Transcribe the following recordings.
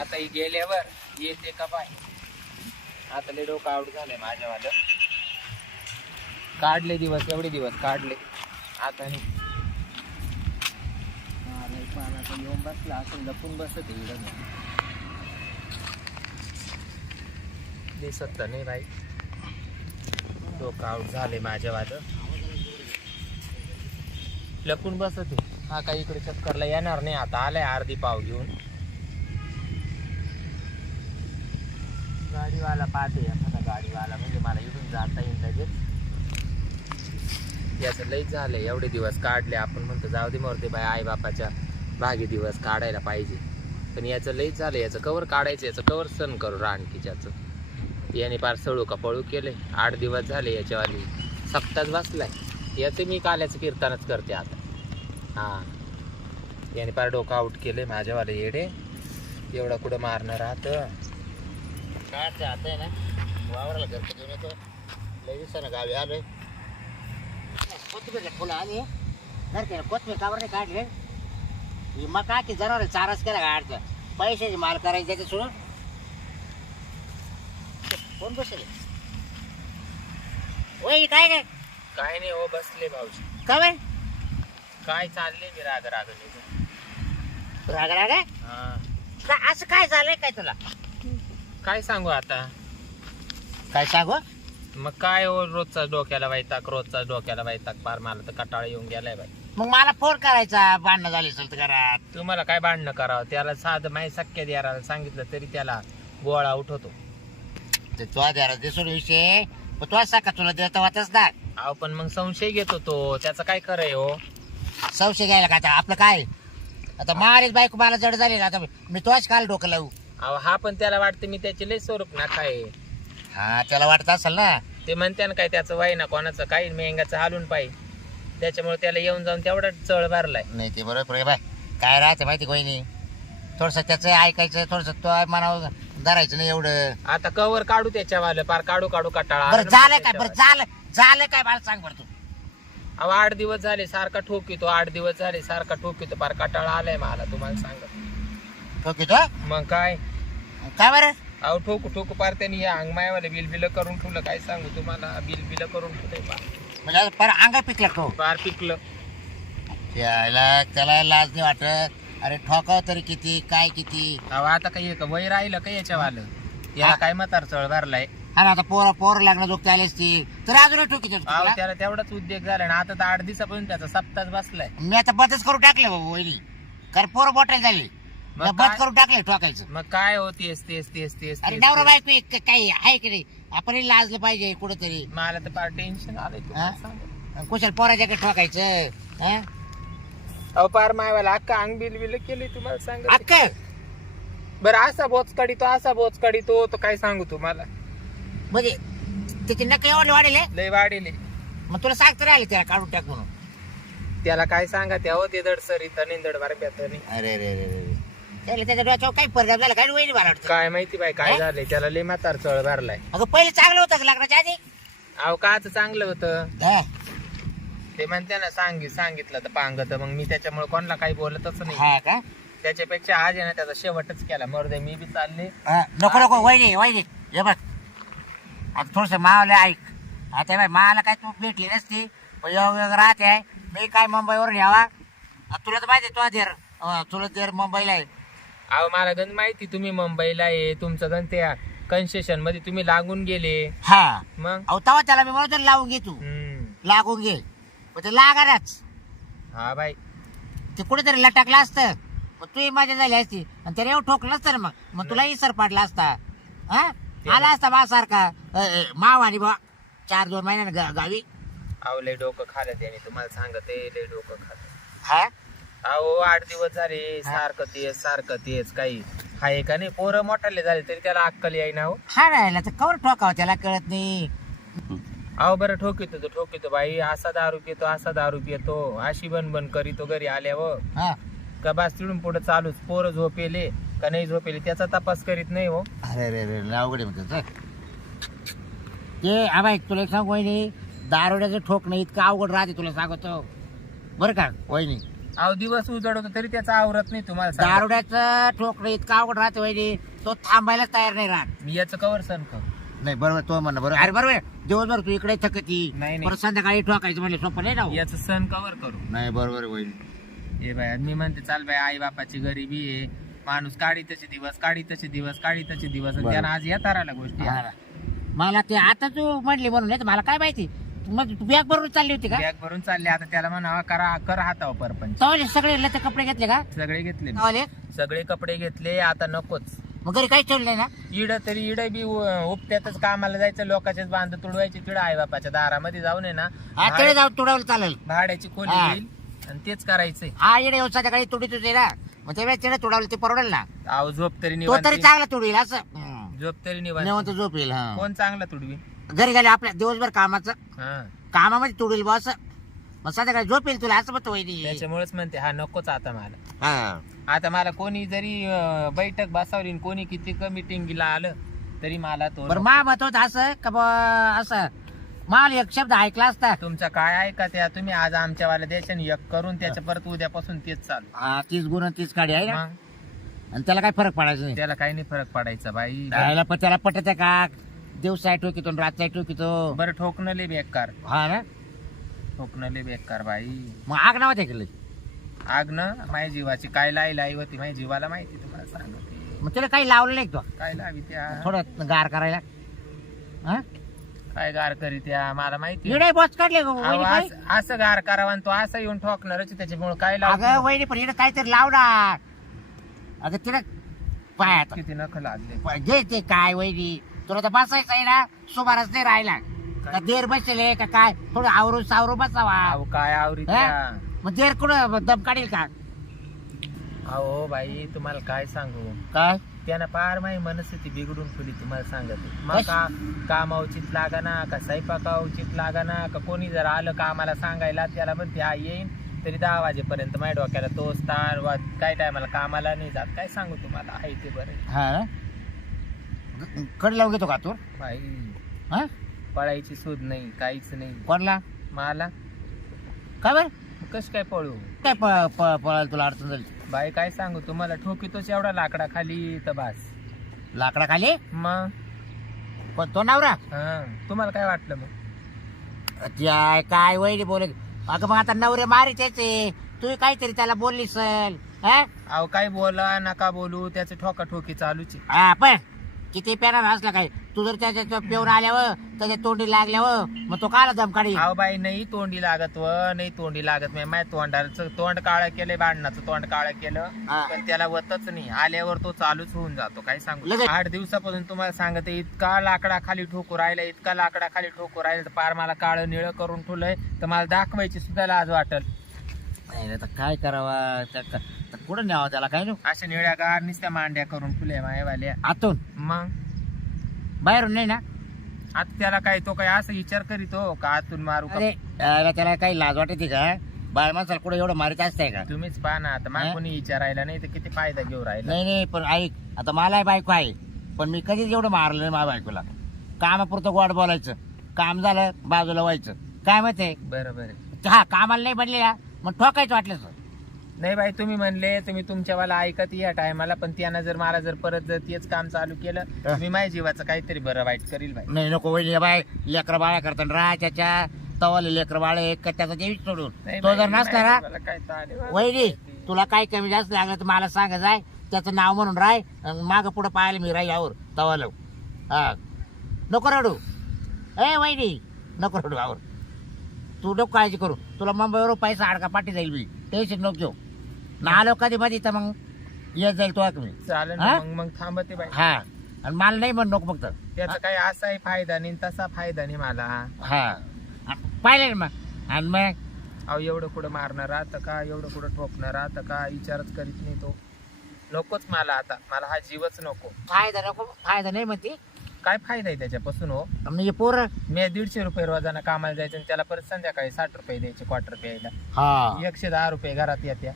आता ही गेल्यावर येते का पाय. आता लय डोकं आउट झालंय माझ्यावालं. काढले दिवस, एवढे दिवस काढले. आता नाही येऊन बसला असं लपून बसत दिसत तर नाही बाई. डोकं आउट झाले माझ्यावालं. लपून बसत हा काही इकडे चक्करला येणार नाही. आता आलाय अर्धी पाव घेऊन. गाडीवाला पाहते एखादा गाडीवाला, म्हणजे मला इथून जाता येईल लगेच. याचं लईच झालंय, एवढे दिवस काढले. आपण म्हणतो जाऊ दे मरते बाई, आई बापाच्या भागी दिवस काढायला पाहिजे. पण याचं लईच झालं. याचं कवर काढायचं, याचं कवर सण करू रानकीच्याचं. याने पार सळू का पळू केले. 8 दिवस झाले याच्यावाली सप्ताच बसलाय. याचं मी काल्याचं कीर्तनच करते आता. हां, याने पार डोकं आउट केले माझ्यावाले येडे. एवढं कुठं मारणं राहतं. काढते आता आहे ना, वावराला घरचं घेऊन येतो. लई दिवसानं गावी आलोय. कोथिंबीरला फुलं आली घरच्या. कोथिंबीर कावर नाही काढले. मग काय की जनावर चाराच केला गाडचा. पैशाचे माल करायचे त्याचे सोडून. कोण बसेल वय काय काय काय नाही हो, बसले भाऊजी. का बाय काय चालले मी राग राग राग राग आहे? हा, असं काय झालंय काय तुला? काय सांगू आता. काय सांगू? मग काय हो, रोजचा डोक्याला वैताग, रोजचा डोक्याला वैताग. पार मला तर कटाळा येऊन गेलाय बाई. मग मला फोन करायचा भांडणं झाली असेल तर घरात. तुम्हाला काय भांडणं करावं. त्याला साधं माही सख्या द्यायला सांगितलं तरी त्याला गोळा उठवतो. ते तुला द्यायला दिसून विषय पण तुला सांग का तुला देता वाटच ना. अहो पण मग संशय घेतो तो. त्याचं काय खरंय हो. संशय घ्यायला का आता आपलं काय. आता मारीच बायको मला जड झाली ना. आता मी तुलाच काल डोकं लावू. अहो हा पण त्याला वाटतं मी त्याचे लय स्वरूप ना काय. हा त्याला वाटत असेल ना. ते म्हणते ना काय त्याचं वय ना कोणाचं काही मेंगाचं हालून पाहिजे. त्याच्यामुळे त्याला येऊन जाऊन तेवढा चळ भरलाय. नाही ते बरोबर बाय. काय राहते माहिती कोणी नाही. थोडस त्याचं ऐकायचं, थोडस तो मनावर धरायचं नाही एवढं. आता कवर काढू त्याच्यावालं, पार काढू काढू कटाळा. बरं झालं काय? बरं झालं काय मला सांग बरं तू. अहो 8 दिवस झाले सारखा ठोकितो. 8 दिवस झाले सारखा ठोकितो. पार कटाळा आलाय मला तुम्हाला सांगत. ठोकी तो मग काय काय बरं. अहो ठोकू ठोकू पार त्यांनी या अंगमायावाले बिल करून ठेवलं. काय सांगू तुम्हाला, बिल करून ठेवलंय पार. म्हणजे पर अंगा पिकला तो. पार पिकलं. त्याला लाज नाही वाटत. अरे ठोकाव तरी किती काय किती. अहो आता काही वय राहिलं का याच्यावालं. याला काय म्हातार चळ भरलाय. आणि आता पोर लागणं जोग त्यालाच ती तर अजून ठोकी देतो अहो तुला. त्याला तेवढाच उद्योग झाला ना. आता तर 8 दिवसापासून त्याचा सप्ताच बसलाय. मी आता बदच करून टाकले बाबा वहिनी. कारण पोरं बोटायला झाली. मग बद काय? करून टाकले ठोकायचं. मग काय हो तेच तेच तेच तेच अरे तेच नवरा तेच. बायको काही आहे की नाही. आपण लाजलं पाहिजे कुठंतरी. मला तर फार टेन्शन आलंय तुम्हाला हा? सांगू. कुशल पोराच्या ठोकायचं. हा? अहो पार मायवाला अक्का अंग बिल केली तुम्हाला सांग. अक्क बरं असा बोच काढितो तो काय सांगू तुम्हाला. म्हणजे त्याची नका एवढे वाढेल. लय वाढेले. मग तुला सांगतो राहिले त्याला काढून टाक म्हणून. त्याला काय सांगा त्या हो ते दडसरीत निंदड बारब्यात नाही. अरे अरे अरे अरे त्याला त्याच्या डोक्यावर काही परिणाम झाला काय वहिनी मला वाटतं. काय माहिती बाई काय हा? झालंय. त्याला लय म्हातार चळ भरलाय. अगं पहिले चांगलं होतं का लग्नाच्या आधी. अहो काच चांगलं होतं. हा? ते म्हणते ना सांगितलं तर पांगत. मग मी त्याच्यामुळे कोणाला काही बोलतच नाही. हा का. त्याच्यापेक्षा आज आहे ना त्याचा शेवटच केला. मरुदे मी बी चालले. हा, नको वहिनी हे बघ आता थोडस मावाला ऐक. आता बाय मला काय तू भेटली नसती पण योग राहते आहे. मी काय मुंबईवरून यावा. तुला तर माहिती तुला देर मुंबईला आहे. अहो मला गण माहिती तुम्ही मुंबईला आहे. तुमचं गण त्या कन्सेशन मध्ये तुम्ही लागून गेले. हा मग अहो तेव्हा त्याला मी म्हणतो लावून घे तू. लागून घे पण ते लागारच. हा बाई ते कुठेतरी लटकलं असतं मग तू मजा झाली असती. आणि त्याला एवढं ठोकलं असतं ना मग तुला इसर पाडला असता. हा आला असता बा सारखा माव आणि बा 4-2 महिन्यानं गावी. अहो लय डोकं खाल्लं त्याने तुम्हाला सांगत. लय डोकं खाल्लं. हा अहो 8 दिवस झाले सारखं तेच काही आहे का नाही. पोरं मोठाले झाले तरी त्याला अक्कल येईना हो. हा राहिला तर कवर ठोकावं त्याला कळत नाही. अहो बरं ठोकितो बाई. असा दारू पितो अशी बनबन करीतो घरी आल्यावर. हा का बास तिडून पुढे चालूच. पोरं झोपेले का नाही झोपेले त्याचा तपास करीत नाही हो. अरे अरे अरे अवघड म्हणतो ते. आबाई तुला एक सांग वहिनी दारोड्याचं ठोक नाही इतकं अवघड राहते तुला सांगतो बरं का वहिनी. अहो दिवस उजडवतो तरी त्याचा आवरत नाही तुम्हाला सांगतो. दारुड्याचं ठोकणं इतकं अवघड राहतं वहिनी, तो थांबायलाच तयार नाही राहत. मी याचं कवर सण कर. नाही बरोबर तो म्हणणं बरोबर. अरे बरोबर दिवसभर तू इकडे थकती, नाही, नाही. परत संध्याकाळी ठोकायचं म्हणजे सोपं नाही ना हो. याचं सण कवर करू. नाही बरोबर आहे वहिनी. हे बाय मी म्हणते चाल बाय आई बापाची गरिबी आहे, माणूस काढी तसे दिवस काढी तसे दिवस काढी तसे दिवस आणि बरं. त्यानं आज येता राहिला गोष्टी. हा. मला ते आता तू म्हणली म्हणून नाही तर मला काय माहिती. मग तू बॅग बरोबर चालली होती का? बॅग भरून चालले आता त्याला म्हणावा करा कर हातावर परपंच. तवाले सगळे लते कपडे घेतले का? सगळे घेतले मी. तवाले सगळे कपडे घेतले आता नकोच. मग घरी काही ठेवलं नाही ना? इड तरी इड बी उपत्यातच कामाला जायचं, लोकांचेच बांध तुडवायची तिड आई बापाच्या दारामध्ये जाऊन आहे ना हा तिकडे जाऊन तुडवलं चालेल. भाड्याची खोली हा. येईल आणि तेच करायचंय. हा इकडे येऊन संध्याकाळी तुडी तुझे ना, मग त्यावेळेस तिकडे तुडवलं ते परवडेल ना. अहो झोप तरी तो निवांत तरी चांगला तुडील असं. झोप तरी निवांत. निवंत झोप येईल. हा. कोण चांगला तुडवी. घरी गेले आपल्या दिवसभर कामाचं हा कामामध्ये तुडील बस, मग संध्याकाळी झोप येईल तुला असं म्हणतो वहिनी. त्याच्यामुळेच म्हणते हा नकोच आता मला. हा. आता मला कोणी जरी बैठक बसवली आणि कोणी किती मीटिंगला आलं तरी मला तो बरं मा मत होत असं का असं मला एक शब्द ऐकला असता. तुमचं काय ऐका त्या तुम्ही आज आमच्यावाल्या देशाने एक करून त्याच्या परत उद्यापासून तेच चालू. हा, 30 गुण 30 काढी आहे ना, मग आणि त्याला काय फरक पडायचा नाही. त्याला काही नाही फरक पडायचा बाई. त्याला पण त्याला पटत आहे का? दिवसा ठोकितो रातचा ठोकितो. बरं ठोकणं लय बेकार. हा ना, ठोकणं लय बेकार बाई. मग आग नाव केलं. आग ना माझ्या जीवाची काय लाई होती माझ्या जीवाला माहिती तुम्हाला सांगते. मग त्याला काही लावलं नाही का तो? काय लावी त्या थोडं गार करायला. हा काय गार करी त्या मला माहिती. इडे बॉस काढले का अहो, वहिनी काही? असं गार करावा आणि तो असं येऊन ठोकणारच त्याच्यामुळे काय अगं लाव वहिनी पण इकडे काहीतरी लावणार. अगं तिला पाय आता किती नख लागले. घे ते काय वहिनी, तुला तर बसायचं आहे ना, सुमारच नाही राहिला का? देर बसले का काय? थोडं आवरून सावरून बसावा. अहो काय आवरी हा? त्या. मग देर कुठं दम काढेल का? अहो बाई तुम्हाला काय सांगू, काय त्यानं पार माही मनस्थिती बिघडून ठेवली तुम्हाला सांगते. मग कशी? कामा उचित लागा ना का स्वयंपाका उचित लागा ना का कोणी जर आलं कामाला सांगायला त्याला म्हणते हा येईन तरी 10 वाजेपर्यंत माझ्या डोक्याला तो स्टार काय टायमाला कामाला नाही जात. काय सांगू तुम्हाला आहे ते बरं. हा ना, कडे लावून घेतो का तू? बाई हा पळायची शोध नाही काहीच नाही कोणला मला. काय बरं कस काय पळू काय पळायला तुला अडचण झाली? बाई काय सांगू तुम्हाला ठोकीतोच एवढा लाकडा खाली तर बास. लाकडा खाली मग पण तो नवरा हा तुम्हाला काय वाटलं मग. त्या काय वैरी बोले. अगं मग आता नवरे मारी त्याचे, तू काहीतरी त्याला बोलली सल. हा अहो काय बोला नका बोलू त्याचं ठोकाठोकी चालूच आहे. हा, पण किती पेणार असला काय, तू जर त्याच्या पेवर आल्यावर त्याच्या तोंडी लागल्यावर मग तो काला दम काढी. अहो बाई नाही तोंडी लागत व नाही तोंडी लागत नाही. माझ्या तोंडाचं तोंड काळं केलंय, भांडणाचं तोंड काळं केलं हा. पण त्याला वतच नाही. आल्यावर तो चालूच होऊन जातो. काय सांगू लगेच. 8 दिवसापासून तुम्हाला सांगते इतका लाकडा खाली ठोकू राहिला इतका लाकडा खाली ठोकू राहिला तर पार मला काळं निळं करून ठेवलंय तर मला दाखवायची सुद्धा लाज वाटल. नाही आता काय करावा, कुठं न्यावं त्याला काय नाही. अशा निळ्या गार नुसत्या मांड्या करून ठेवल्या मायवाल्या. आतून मग बाहेरून नाही ना? आता त्याला काय तो काय असं विचार करीतो का आतून मारू का. अरे त्याला काही लाज वाटते का? बाय माणसाला कुठे एवढं मारित असतंय का? तुम्हीच पहा ना आता मला कोणी विचारायला नाही तर किती फायदा घेऊ राहिला. नाही नाही, पण ऐक आता मला बायको आहे, पण मी कधीच एवढं मारलं नाही माझ्या बायकोला. कामापुरतं गोड बोलायचं, काम झालं बाजूला व्हायचं. काय माहिती आहे? बरोबर आहे. हा कामाला नाही बनले ना मग ठोकायचं वाटलं तर. नाही बाई तुम्ही म्हणले तुम्ही तुमच्यावाला ऐकत या टायमाला पण त्यानं जर मला जर परत जर तेच काम चालू केलं मी माझ्या जीवाचं काहीतरी बरं वाईट करील बाई. नाही नको वहिनी, बाय लेकरं बाळा करताना राहाच्या तवाले लेकरं बाळ एक त्याचा जेवीच सोडून नाही तो बाई, जर नसला ना मला काय ताण आहे. वहिनी, तुला काही कमी जास्त लागलं तर मला सांगा, जाय त्याचं नाव म्हणून राय माग पुढे पाहायला मी राही यावर तवाला. हा नको रडू ए वहिनी, नको रडू आवर. तू नको काळजी करू, तुला मुंबईवर पैसा अडका पाठी जाईल मी, टेन्शन नको घेऊ ना. आलो कधी मध्ये तर मग येत जाईल तो मी. चालेल हा? ना, मग थांबते बाई. हा आणि मला नाही म्हण नको फक्त. त्याचा काही असाही फायदा नाही तसा फायदा नाही मला. हा पाहिले ना मग. आणि मग अहो एवढं कुठं मारणार राहतं का एवढं कुठं ठोकणार राहतं का विचारच करीत नाही तो. नकोच मला आता, मला हा जीवच नको. फायदा नको, फायदा नाही म्हणते. काय फायदा आहे त्याच्यापासून हो. म्हणजे पोरं मी 150 रुपये रोजानं कामाला जायचं आणि त्याला परत संध्याकाळी 60 रुपये द्यायचे क्वार्टर प्यायला. हा 110 रुपये घरात येत्या.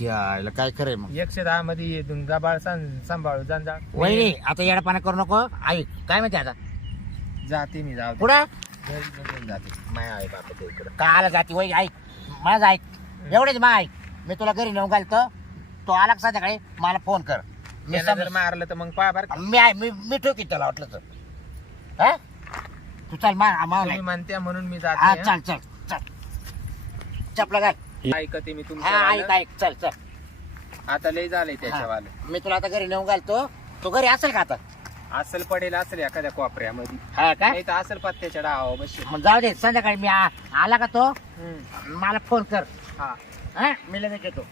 यायला काय खरंय मग. 110 मध्ये गबाळ सांभाळू जंजाळ. वहिनी आता येडापाना करू नको. ऐक काय म्हणते आता जाते मी जाऊ दे. पुढं घरी निघून जाते माया आई बापा इकडं. काला जाती वही ऐक माझं ऐक एवढेच मा ऐक. मी तुला घरी नेऊन घालतो. तो आला का संध्याकाळी मला फोन कर. मी त्यानं जर मारलं तर मग पहा बरं का. मी ठोकी त्याला वाटलं तर. हा तू चल माव तुम्ही म्हणते म्हणून मी हा जाते. चल चल चल चपला घाल. ऐकते मी हा तुमचं. ऐक ऐक चल चल. आता लय झालंय त्याच्यावालं. मी तुला आता घरी नेऊन घालतो. तो घरी असेल का आता? असेल पडेल असेल एखाद्या कोपऱ्यामध्ये. हा का? नाही तर असेल पत्त्याच्या डावा बस. मग जाऊ दे संध्याकाळी मी आला का तो मला फोन कर. हा हा मी लगेच येतो.